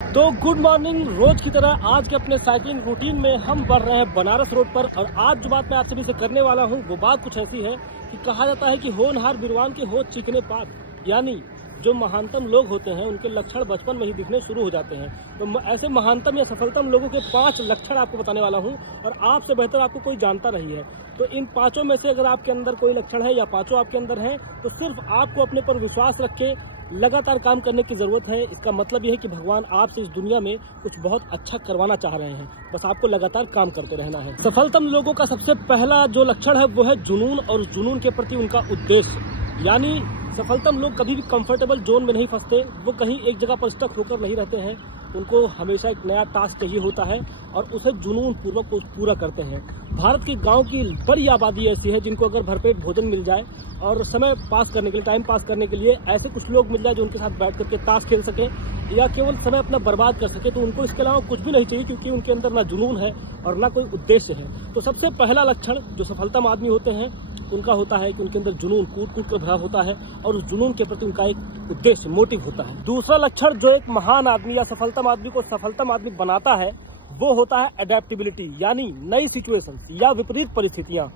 तो good morning. रोज की तरह आज के अपने साइकिलिंग रूटीन में हम बढ़ रहे हैं बनारस रोड पर। और आज जो बात मैं आप सभी से करने वाला हूं वो बात कुछ ऐसी है कि कहा जाता है कि होनहार बिरवान के होठ चिकने पात, यानी जो महानतम लोग होते हैं उनके लक्षण बचपन में ही दिखने शुरू हो जाते हैं। तो ऐसे महानतम या सफलतम लोगों के 5 लक्षण आपको बताने वाला हूं और आपसे बेहतर आपको कोई जानता नहीं है। तो इन 5 में से अगर आपके अंदर कोई लक्षण है या 5 आपके अंदर हैं तो सिर्फ आपको अपने पर विश्वास रख के लगातार काम करने की जरूरत है। इसका मतलब यह है कि भगवान आपसे इस दुनिया में कुछ बहुत अच्छा करवाना चाह रहे हैं, बस आपको लगातार काम करते रहना है। सफलतम लोगों का सबसे पहला जो लक्षण है वो है जुनून, और जुनून के प्रति उनका उद्देश्य। यानी सफलतम लोग कभी भी कंफर्टेबल जोन में नहीं फंसते, वो कहीं एक जगह पर स्टक होकर नहीं रहते हैं। उनको हमेशा एक नया टास्क चाहिए होता है और उसे जुनून पूर्वक पूरा करते हैं। भारत के गांव की बड़ी आबादी ऐसी है जिनको अगर भरपेट भोजन मिल जाए और समय पास करने के लिए, टाइम पास करने के लिए ऐसे कुछ लोग मिल जाए जो उनके साथ बैठ करके ताश खेल सके या केवल समय अपना बर्बाद कर सके, तो उनको इसके अलावा कुछ भी नहीं चाहिए, क्योंकि उनके अंदर ना जुनून है और ना कोई उद्देश्य है। तो सबसे पहला लक्षण जो सफलतम आदमी होते हैं उनका होता है कि उनके अंदर जुनून कूट कूट कर भरा होता है और उस जुनून के प्रति उनका एक उद्देश्य, मोटिव होता है। दूसरा लक्षण जो एक महान आदमी या सफलतम आदमी को सफलतम आदमी बनाता है वो होता है अडेप्टेबिलिटी, यानी नई सिचुएशन या विपरीत परिस्थितियां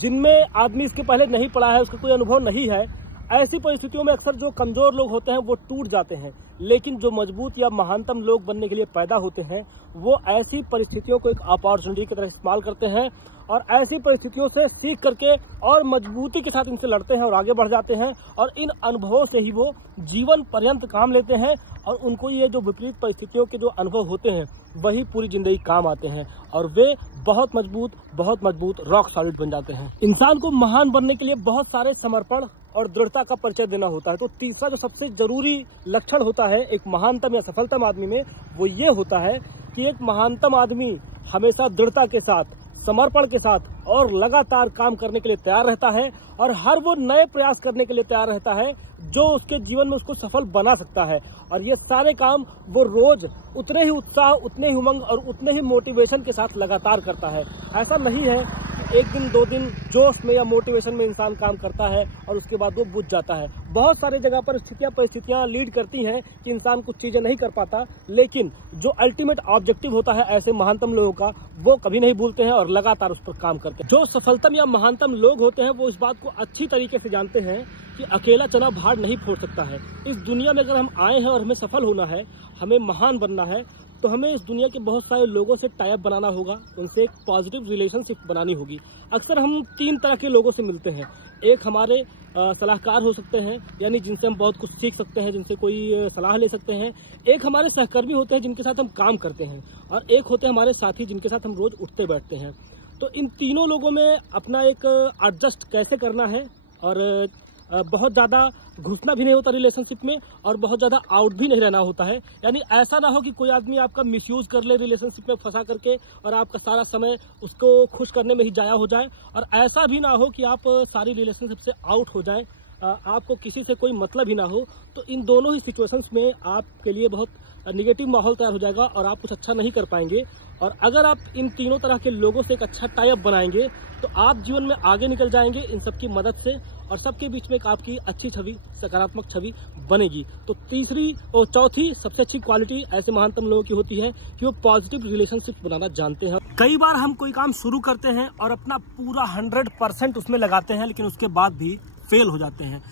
जिनमें आदमी इसके पहले नहीं पड़ा है, उसका कोई अनुभव नहीं है। ऐसी परिस्थितियों में अक्सर जो कमजोर लोग होते हैं वो टूट जाते हैं, लेकिन जो मजबूत या महानतम लोग बनने के लिए पैदा होते हैं वो ऐसी परिस्थितियों को एक अपॉर्चुनिटी की तरह इस्तेमाल करते हैं और ऐसी परिस्थितियों से सीख करके और मजबूती के साथ इनसे लड़ते हैं और आगे बढ़ जाते हैं। और इन अनुभवों से ही वो जीवन पर्यंत काम लेते हैं और उनको ये जो विपरीत परिस्थितियों के जो अनुभव होते हैं वही पूरी जिंदगी काम आते हैं और वे बहुत मजबूत रॉक सॉलिड बन जाते हैं। इंसान को महान बनने के लिए बहुत सारे समर्पण और दृढ़ता का परिचय देना होता है। तो तीसरा जो सबसे जरूरी लक्षण होता है एक महानतम या सफलतम आदमी में वो ये होता है कि एक महानतम आदमी हमेशा दृढ़ता के साथ, समर्पण के साथ और लगातार काम करने के लिए तैयार रहता है और हर वो नए प्रयास करने के लिए तैयार रहता है जो उसके जीवन में उसको सफल बना सकता है। और ये सारे काम वो रोज उतने ही उत्साह, उतने ही उमंग और उतने ही मोटिवेशन के साथ लगातार करता है। ऐसा नहीं है कि 1 दिन 2 दिन जोश में या मोटिवेशन में इंसान काम करता है और उसके बाद वो बुझ जाता है। बहुत सारी जगह पर परिस्थितियां लीड करती हैं कि इंसान कुछ चीजें नहीं कर पाता, लेकिन जो अल्टीमेट ऑब्जेक्टिव होता है ऐसे महानतम लोगों का वो कभी नहीं भूलते हैं और लगातार उस पर काम करते हैं। जो सफलतम या महानतम लोग होते हैं वो इस बात को अच्छी तरीके से जानते हैं कि अकेला चना भार नहीं फोड़ सकता है। इस दुनिया में अगर हम आए हैं और हमें सफल होना है, हमें महान बनना है, तो हमें इस दुनिया के बहुत सारे लोगों से टाई अप बनाना होगा, उनसे एक पॉजिटिव रिलेशनशिप बनानी होगी। अक्सर हम 3 तरह के लोगों से मिलते हैं। एक हमारे सलाहकार हो सकते हैं, यानी जिनसे हम बहुत कुछ सीख सकते हैं, जिनसे कोई सलाह ले सकते हैं। एक हमारे सहकर्मी होते हैं जिनके साथ हम काम करते हैं और एक होते हैं हमारे साथी जिनके साथ हम रोज उठते बैठते हैं। तो इन तीनों लोगों में अपना एक एडजस्ट कैसे करना है और बहुत ज्यादा घुसना भी नहीं होता रिलेशनशिप में और बहुत ज्यादा आउट भी नहीं रहना होता है। यानी ऐसा ना हो कि कोई आदमी आपका मिसयूज कर ले रिलेशनशिप में फंसा करके और आपका सारा समय उसको खुश करने में ही जाया हो जाए, और ऐसा भी ना हो कि आप सारी रिलेशनशिप से आउट हो जाए, आपको किसी से कोई मतलब ही ना हो। तो इन दोनों ही सिचुएशंस में आपके लिए बहुत निगेटिव माहौल तैयार हो जाएगा और आप कुछ अच्छा नहीं कर पाएंगे। और अगर आप इन तीनों तरह के लोगों से एक अच्छा टाई अप बनाएंगे तो आप जीवन में आगे निकल जाएंगे इन सबकी मदद से और सबके बीच में एक आपकी अच्छी छवि, सकारात्मक छवि बनेगी। तो तीसरी और चौथी सबसे अच्छी क्वालिटी ऐसे महानतम लोगों की होती है कि वो पॉजिटिव रिलेशनशिप बनाना जानते हैं। कई बार हम कोई काम शुरू करते हैं और अपना पूरा 100% उसमें लगाते हैं, लेकिन उसके बाद भी फेल हो जाते हैं।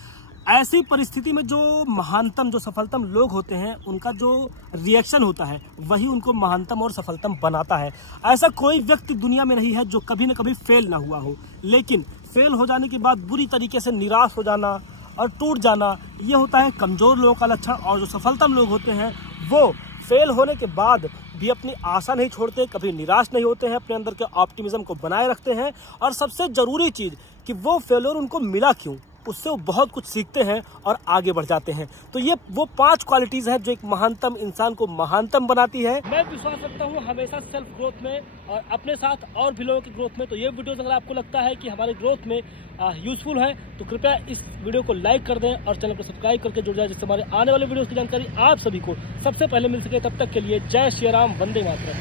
ऐसी परिस्थिति में जो महानतम, जो सफलतम लोग होते हैं उनका जो रिएक्शन होता है वही उनको महानतम और सफलतम बनाता है। ऐसा कोई व्यक्ति दुनिया में नहीं है जो कभी न कभी फेल ना हुआ हो, लेकिन फेल हो जाने के बाद बुरी तरीके से निराश हो जाना और टूट जाना ये होता है कमजोर लोगों का लक्षण। और जो सफलतम लोग होते हैं वो फेल होने के बाद भी अपनी आशा नहीं छोड़ते, कभी निराश नहीं होते हैं, अपने अंदर के ऑप्टिमिज्म को बनाए रखते हैं। और सबसे जरूरी चीज कि वो फेलियर उनको मिला क्यों, उससे वो बहुत कुछ सीखते हैं और आगे बढ़ जाते हैं। तो ये वो 5 क्वालिटीज हैं जो एक महानतम इंसान को महानतम बनाती है। मैं विश्वास रखता हूँ हमेशा सेल्फ ग्रोथ में और अपने साथ और भी लोगों की ग्रोथ में। तो ये वीडियो अगर आपको लगता है कि हमारे ग्रोथ में यूजफुल है तो कृपया इस वीडियो को लाइक कर दें और चैनल को सब्सक्राइब करके जुड़ जाए, जिससे हमारे आने वाले वीडियोस की जानकारी आप सभी को सबसे पहले मिल सके। तब तक के लिए जय श्री राम, वंदे मातरम।